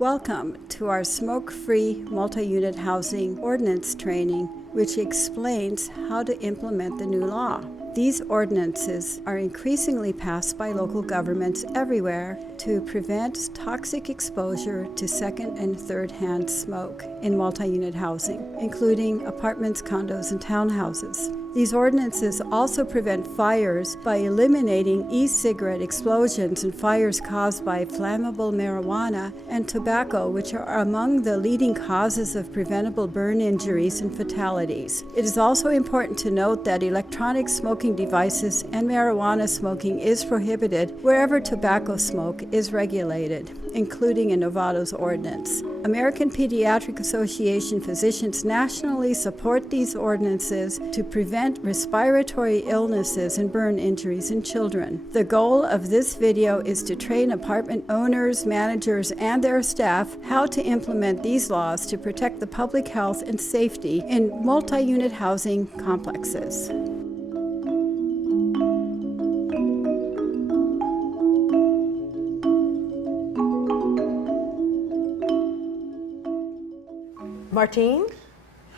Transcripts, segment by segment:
Welcome to our smoke-free multi-unit housing ordinance training, which explains how to implement the new law. These ordinances are increasingly passed by local governments everywhere to prevent toxic exposure to second and third-hand smoke in multi-unit housing, including apartments, condos, and townhouses. These ordinances also prevent fires by eliminating e-cigarette explosions and fires caused by flammable marijuana and tobacco, which are among the leading causes of preventable burn injuries and fatalities. It is also important to note that electronic smoking devices and marijuana smoking is prohibited wherever tobacco smoke is regulated, including in Nevada's ordinance. American Pediatric Association physicians nationally support these ordinances to prevent respiratory illnesses and burn injuries in children. The goal of this video is to train apartment owners, managers, and their staff how to implement these laws to protect the public health and safety in multi-unit housing complexes. Martine?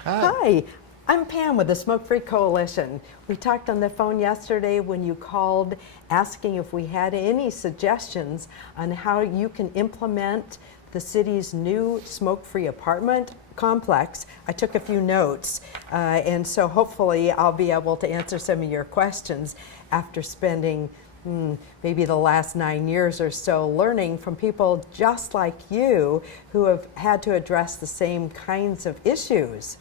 Hi. I'm Pam with the Smoke Free Coalition. We talked on the phone yesterday when you called asking if we had any suggestions on how you can implement the city's new smoke-free apartment complex. I took a few notes, and so hopefully I'll be able to answer some of your questions after spending maybe the last 9 years or so learning from people just like you who have had to address the same kinds of issues.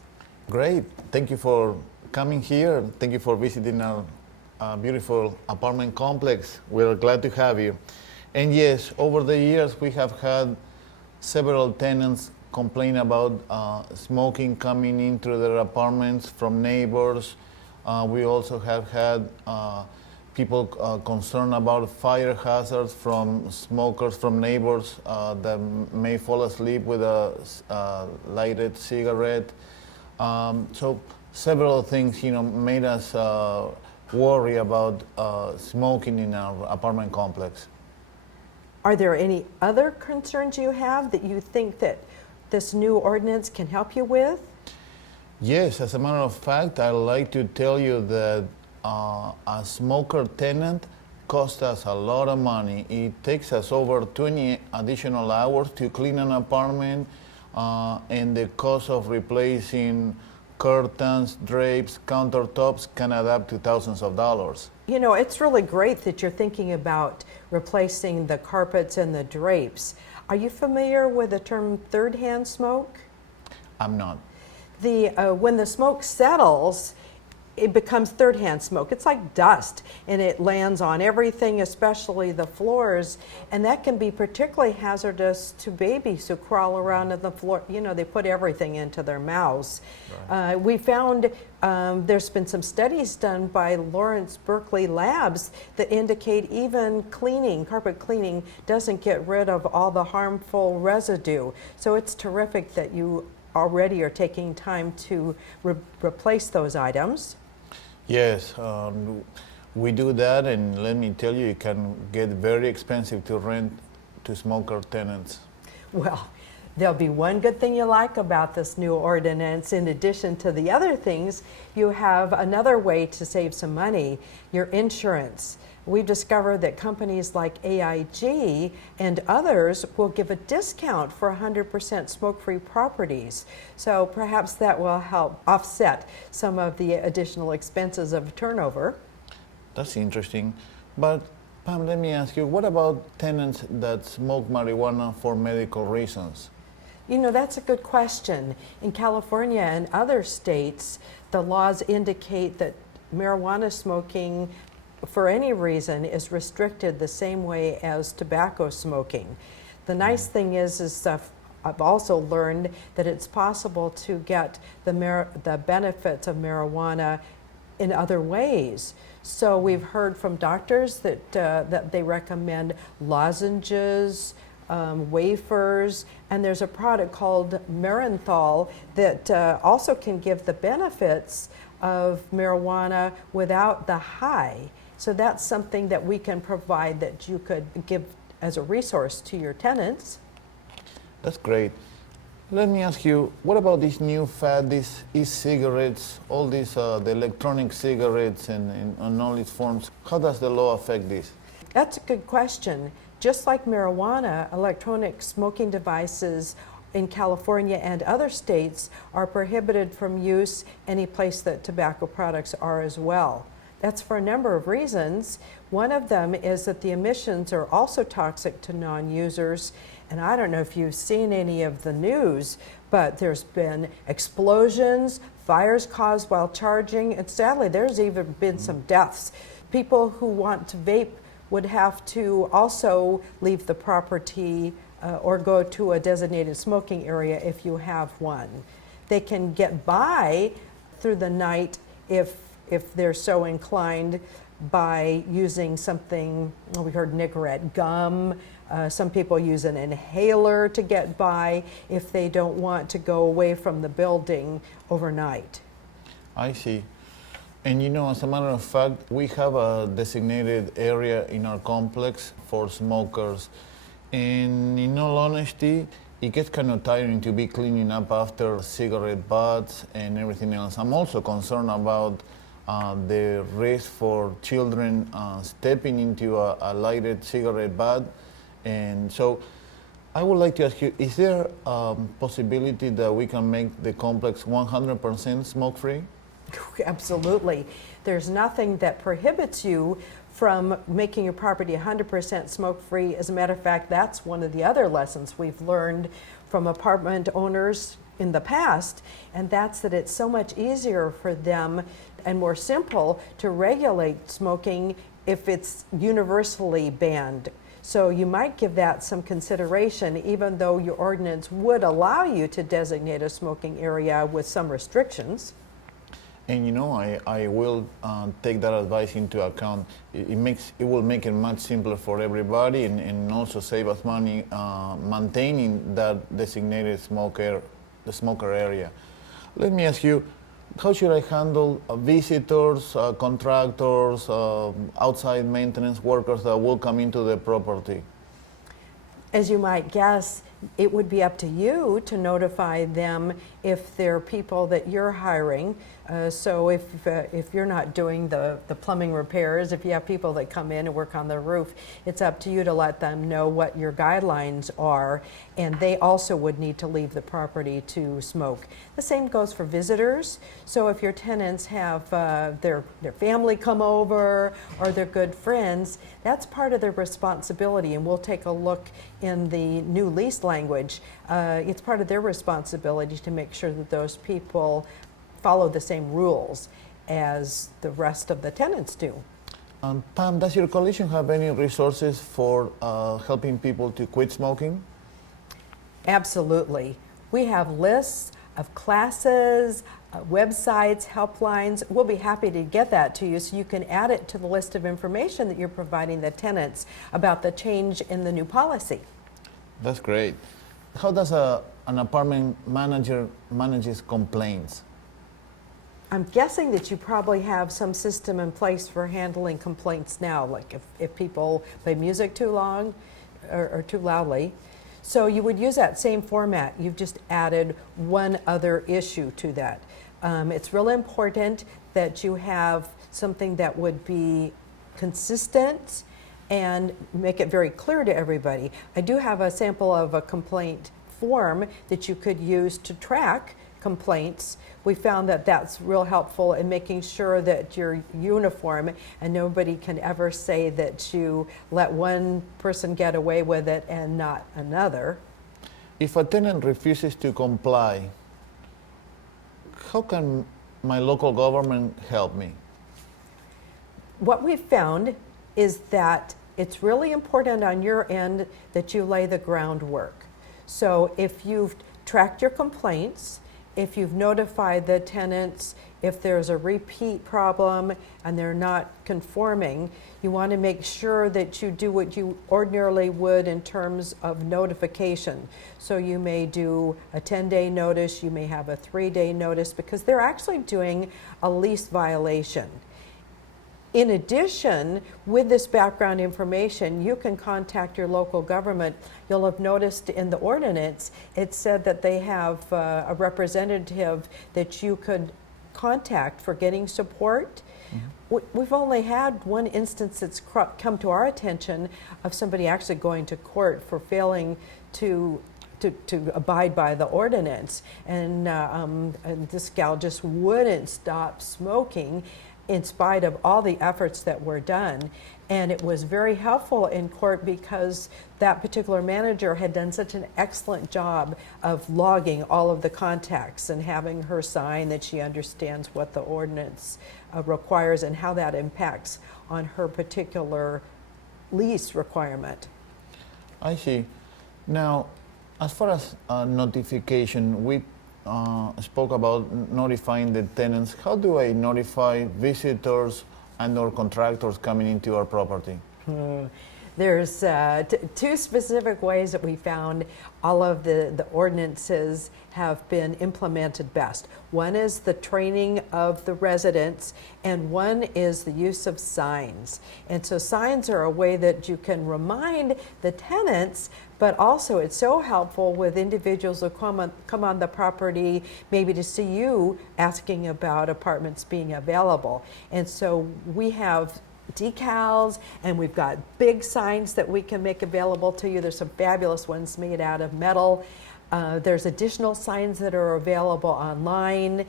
Great. Thank you for coming here. Thank you for visiting our beautiful apartment complex. We're glad to have you. And yes, over the years we have had several tenants complain about smoking coming into their apartments from neighbors. We also have had people concerned about fire hazards from smokers, from neighbors that may fall asleep with a lighted cigarette. So several things, made us worry about smoking in our apartment complex. Are there any other concerns you have that you think that this new ordinance can help you with? Yes, as a matter of fact, I'd like to tell you that a smoker tenant costs us a lot of money. It takes us over 20 additional hours to clean an apartment, and the cost of replacing curtains, drapes, countertops can add up to thousands of dollars. It's really great that you're thinking about replacing the carpets and the drapes. Are you familiar with the term third-hand smoke? I'm not. When the smoke settles, it becomes third-hand smoke. It's like dust, and it lands on everything, especially the floors, and that can be particularly hazardous to babies who crawl around on the floor. They put everything into their mouths. Right. We found there's been some studies done by Lawrence Berkeley Labs that indicate even carpet cleaning doesn't get rid of all the harmful residue. So it's terrific that you already are taking time to replace those items. Yes, we do that, and let me tell you, it can get very expensive to rent to smoker tenants. Well, there'll be one good thing you like about this new ordinance. In addition to the other things, you have another way to save some money, your insurance. We've discovered that companies like AIG and others will give a discount for 100% smoke-free properties. So perhaps that will help offset some of the additional expenses of turnover. That's interesting. But Pam, let me ask you, what about tenants that smoke marijuana for medical reasons? That's a good question. In California and other states, the laws indicate that marijuana smoking for any reason is restricted the same way as tobacco smoking. The nice thing is I've also learned that it's possible to get the benefits of marijuana in other ways. So we've heard from doctors that they recommend lozenges, wafers, and there's a product called Marenthol that also can give the benefits of marijuana without the high. So that's something that we can provide that you could give as a resource to your tenants. That's great. Let me ask you, what about this new fad, these e-cigarettes, all these the electronic cigarettes and all its forms? How does the law affect this? That's a good question. Just like marijuana, electronic smoking devices in California and other states are prohibited from use any place that tobacco products are as well. That's for a number of reasons. One of them is that the emissions are also toxic to non-users. And I don't know if you've seen any of the news, but there's been explosions, fires caused while charging, and sadly there's even been some deaths. People who want to vape would have to also leave the property or go to a designated smoking area if you have one. They can get by through the night if they're so inclined by using something, well, we heard Nicorette gum. Some people use an inhaler to get by if they don't want to go away from the building overnight. I see. And you know, as a matter of fact, we have a designated area in our complex for smokers. And in all honesty, it gets kind of tiring to be cleaning up after cigarette butts and everything else. I'm also concerned about the risk for children stepping into a lighted cigarette butt. And so I would like to ask you, is there a possibility that we can make the complex 100% smoke-free? Absolutely. There's nothing that prohibits you from making your property 100% smoke-free. As a matter of fact, that's one of the other lessons we've learned from apartment owners in the past, and that's that it's so much easier for them and more simple to regulate smoking if it's universally banned. So you might give that some consideration, even though your ordinance would allow you to designate a smoking area with some restrictions. And you know, I will take that advice into account. It will make it much simpler for everybody and also save us money maintaining that designated the smoker area. Let me ask you, how should I handle visitors, contractors, outside maintenance workers that will come into the property? As you might guess, it would be up to you to notify them if they're people that you're hiring. So if you're not doing the plumbing repairs, if you have people that come in and work on the roof, it's up to you to let them know what your guidelines are, and they also would need to leave the property to smoke. The same goes for visitors. So if your tenants have their family come over or their good friends, that's part of their responsibility, and we'll take a look in the new lease language. It's part of their responsibility to make sure that those people follow the same rules as the rest of the tenants do. Pam, does your coalition have any resources for helping people to quit smoking? Absolutely. We have lists of classes, websites, helplines. We'll be happy to get that to you so you can add it to the list of information that you're providing the tenants about the change in the new policy. That's great. How does an apartment manager manages complaints? I'm guessing that you probably have some system in place for handling complaints now, like if people play music too long or too loudly. So you would use that same format. You've just added one other issue to that. It's really important that you have something that would be consistent and make it very clear to everybody. I do have a sample of a complaint form that you could use to track complaints. We found that that's real helpful in making sure that you're uniform and nobody can ever say that you let one person get away with it and not another. If a tenant refuses to comply, how can my local government help me? What we've found is that it's really important on your end that you lay the groundwork. So if you've tracked your complaints, if you've notified the tenants, if there's a repeat problem and they're not conforming, you want to make sure that you do what you ordinarily would in terms of notification. So you may do a 10-day notice, you may have a 3-day notice, because they're actually doing a lease violation. In addition, with this background information, you can contact your local government. You'll have noticed in the ordinance, it said that they have a representative that you could contact for getting support. We've only had one instance that's come to our attention of somebody actually going to court for failing to abide by the ordinance. And this gal just wouldn't stop smoking in spite of all the efforts that were done. And it was very helpful in court because that particular manager had done such an excellent job of logging all of the contacts and having her sign that she understands what the ordinance requires and how that impacts on her particular lease requirement. I see. Now, as far as notification, we spoke about notifying the tenants. How do I notify visitors and or contractors coming into our property? There's two specific ways that we found all of the ordinances have been implemented best. One is the training of the residents, and one is the use of signs. And so signs are a way that you can remind the tenants, but also it's so helpful with individuals who come on the property maybe to see you asking about apartments being available. And so we have decals, and we've got big signs that we can make available to you. There's some fabulous ones made out of metal. There's additional signs that are available online.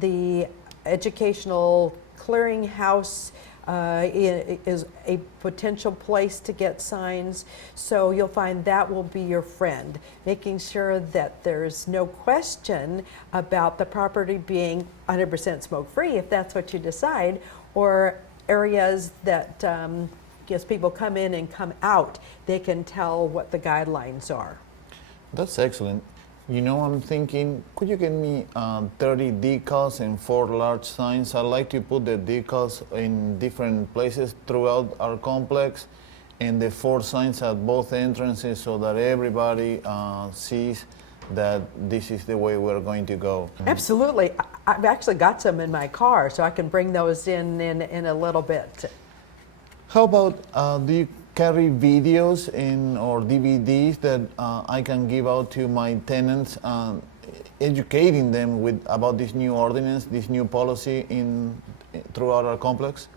The Educational Clearinghouse is a potential place to get signs. So you'll find that will be your friend, making sure that there's no question about the property being 100% smoke-free if that's what you decide, or areas that as people come in and come out, they can tell what the guidelines are. That's excellent. You know, I'm thinking, could you get me 30 decals and 4 large signs? I'd like to put the decals in different places throughout our complex, and the 4 signs at both entrances so that everybody sees that this is the way we're going to go. Absolutely. I've actually got some in my car, so I can bring those in a little bit. How about, do you carry videos or DVDs that I can give out to my tenants, educating them about this new ordinance, this new policy throughout our complex?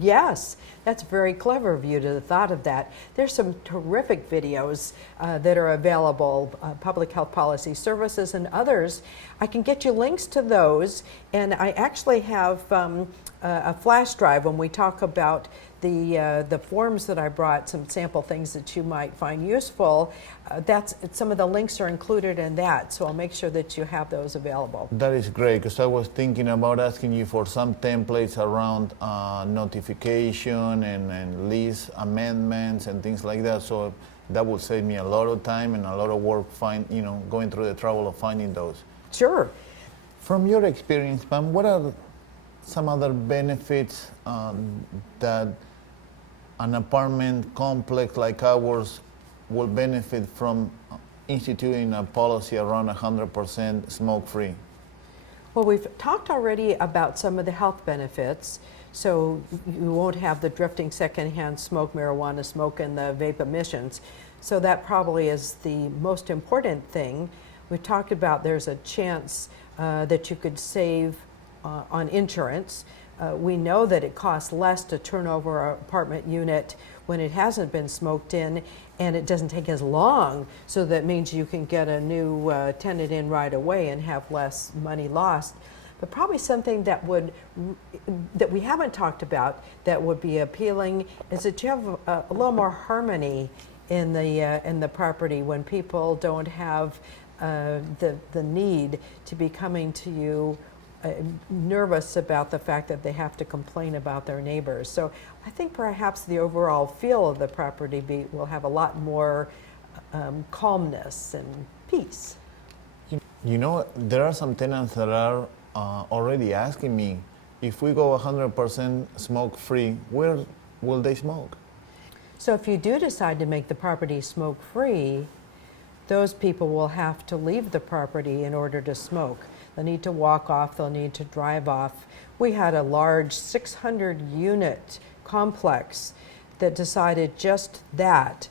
Yes, that's very clever of you to have thought of that. There's some terrific videos that are available, Public Health Policy Services and others. I can get you links to those, and I actually have a flash drive when we talk about the forms that I brought, some sample things that you might find useful. Some of the links are included in that, so I'll make sure that you have those available. That is great, because I was thinking about asking you for some templates around notification and lease amendments and things like that. So that would save me a lot of time and a lot of work going through the trouble of finding those. Sure. From your experience, Pam, what are some other benefits that an apartment complex like ours will benefit from instituting a policy around 100% smoke-free? Well, we've talked already about some of the health benefits. So you won't have the drifting secondhand smoke, marijuana smoke, and the vape emissions. So that probably is the most important thing. We've talked about there's a chance that you could save on insurance. We know that it costs less to turn over an apartment unit when it hasn't been smoked in, and it doesn't take as long, so that means you can get a new tenant in right away and have less money lost. But probably something that we haven't talked about that would be appealing is that you have a little more harmony in the property when people don't have the need to be coming to you nervous about the fact that they have to complain about their neighbors. So I think perhaps the overall feel of the property will have a lot more calmness and peace. You know, there are some tenants that are already asking me, if we go 100% smoke-free, where will they smoke? So if you do decide to make the property smoke-free, those people will have to leave the property in order to smoke. They'll need to walk off, they'll need to drive off. We had a large 600-unit complex that decided just that.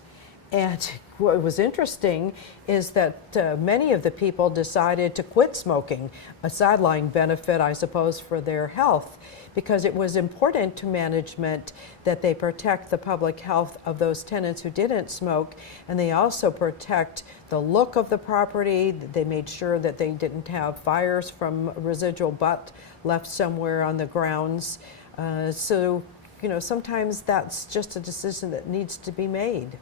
And what was interesting is that many of the people decided to quit smoking, a sideline benefit, I suppose, for their health, because it was important to management that they protect the public health of those tenants who didn't smoke, and they also protect the look of the property. They made sure that they didn't have fires from residual butt left somewhere on the grounds. So, you know, sometimes that's just a decision that needs to be made.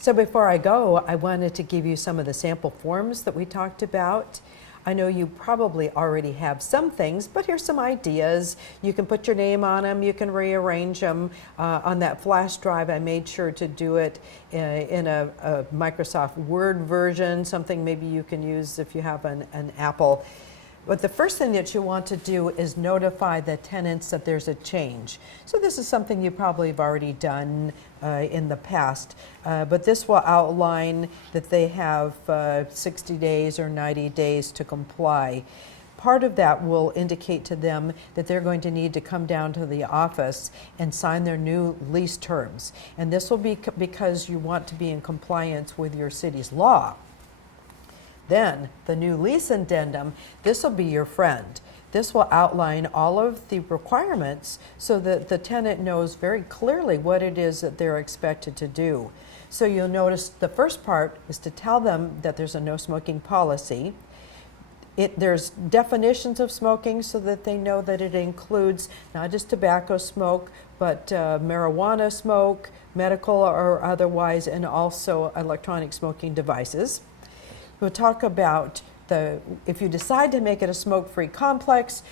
So before I go, I wanted to give you some of the sample forms that we talked about. I know you probably already have some things, but here's some ideas. You can put your name on them, you can rearrange them. On that flash drive, I made sure to do it in a Microsoft Word version, something maybe you can use if you have an Apple. But the first thing that you want to do is notify the tenants that there's a change. So this is something you probably have already done in the past, but this will outline that they have 60 days or 90 days to comply. Part of that will indicate to them that they're going to need to come down to the office and sign their new lease terms. And this will be because you want to be in compliance with your city's law. Then the new lease addendum, this will be your friend. This will outline all of the requirements so that the tenant knows very clearly what it is that they're expected to do. So you'll notice the first part is to tell them that there's a no smoking policy. There's definitions of smoking so that they know that it includes not just tobacco smoke, but marijuana smoke, medical or otherwise, and also electronic smoking devices. We'll talk about if you decide to make it a smoke-free complex,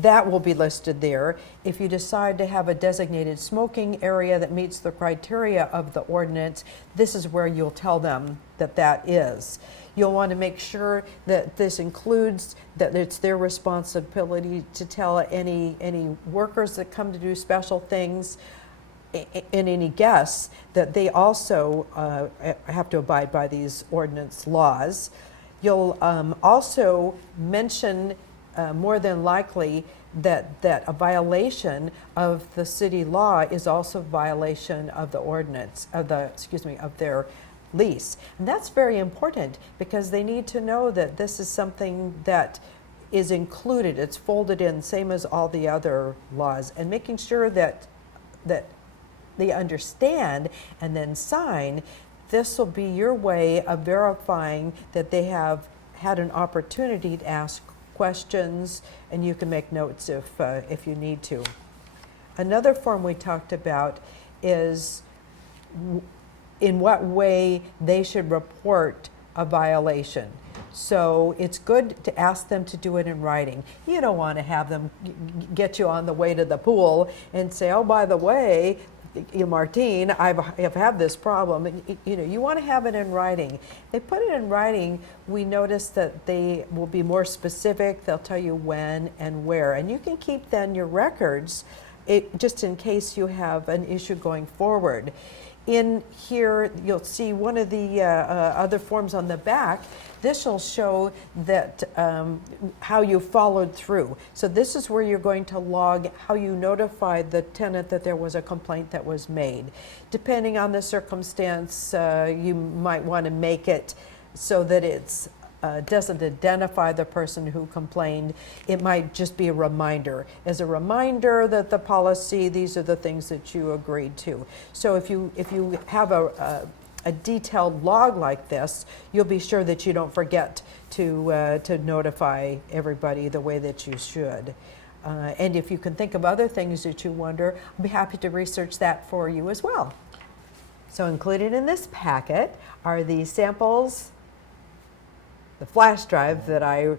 that will be listed there. If you decide to have a designated smoking area that meets the criteria of the ordinance, this is where you'll tell them that that is. You'll want to make sure that this includes that it's their responsibility to tell any workers that come to do special things and any guests that they also have to abide by these ordinance laws. You'll also mention more than likely that a violation of the city law is also a violation of the ordinance, of their lease. And that's very important because they need to know that this is something that is included, it's folded in, same as all the other laws, and making sure that they understand and then sign. This will be your way of verifying that they have had an opportunity to ask questions, and you can make notes if you need to. Another form we talked about is in what way they should report a violation. So it's good to ask them to do it in writing. You don't want to have them get you on the way to the pool and say, oh, by the way, Martine, I've had this problem. You want to have it in writing. They put it in writing, we notice that they will be more specific. They'll tell you when and where. And you can keep then your records just in case you have an issue going forward. In here, you'll see one of the other forms on the back. This will show that how you followed through. So this is where you're going to log how you notified the tenant that there was a complaint that was made. Depending on the circumstance, you might want to make it so that it's doesn't identify the person who complained. It might just be a reminder. As a reminder that the policy, these are the things that you agreed to. So if you have a detailed log like this, you'll be sure that you don't forget to notify everybody the way that you should. And if you can think of other things that you wonder, I'll be happy to research that for you as well. So included in this packet are the samples, the flash drive that I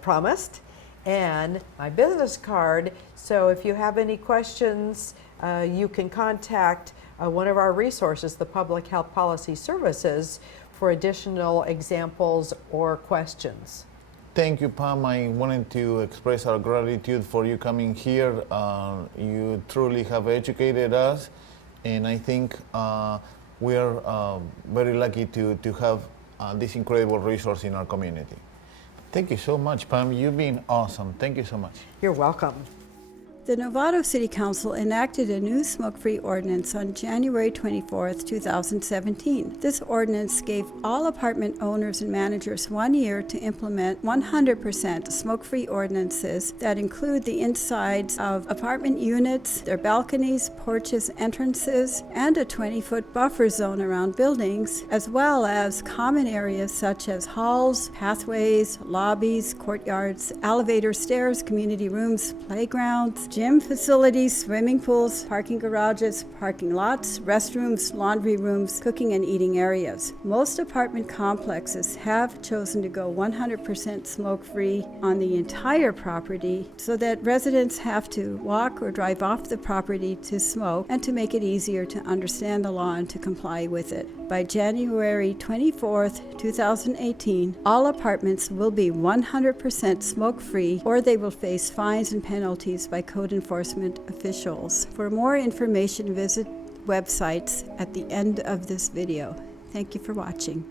promised, and my business card. So if you have any questions, you can contact one of our resources, the Public Health Policy Services, for additional examples or questions. Thank you, Pam. I wanted to express our gratitude for you coming here. You truly have educated us, and I think we are very lucky to have this incredible resource in our community. Thank you so much, Pam. You've been awesome. Thank you so much. You're welcome. The Novato City Council enacted a new smoke-free ordinance on January 24, 2017. This ordinance gave all apartment owners and managers 1 year to implement 100% smoke-free ordinances that include the insides of apartment units, their balconies, porches, entrances, and a 20-foot buffer zone around buildings, as well as common areas such as halls, pathways, lobbies, courtyards, elevators, stairs, community rooms, playgrounds, gym facilities, swimming pools, parking garages, parking lots, restrooms, laundry rooms, cooking and eating areas. Most apartment complexes have chosen to go 100% smoke-free on the entire property so that residents have to walk or drive off the property to smoke and to make it easier to understand the law and to comply with it. By January 24th, 2018, all apartments will be 100% smoke-free or they will face fines and penalties by code enforcement officials. For more information, visit websites at the end of this video. Thank you for watching.